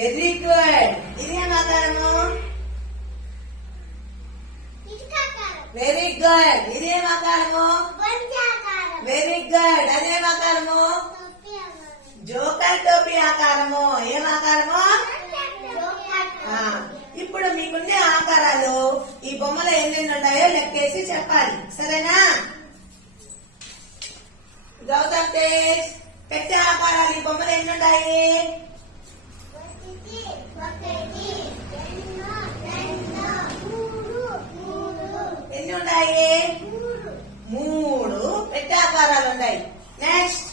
Very good. ఇదేం ఆకారము? Very good. ఇదేం ఆకారము? Very good. అదేం ఆకారము? జోకర్ టోపీ ఆకారము. ఏం ఆకారము? ఇప్పుడు మీకున్న ఆకారాలు ఈ బొమ్మలో ఎన్నెన్ని ఉన్నాయో లెక్కేసి చెప్పాలి, సరేనా? గౌతమ్ తేజ్, పెట్టే ఆకారాలు ఈ బొమ్మలు ఎన్ని ఉన్నాయి? ఎన్ని ఉన్నాయి? 3 పెట్టే ఆకారాలు ఉన్నాయి. నెక్స్ట్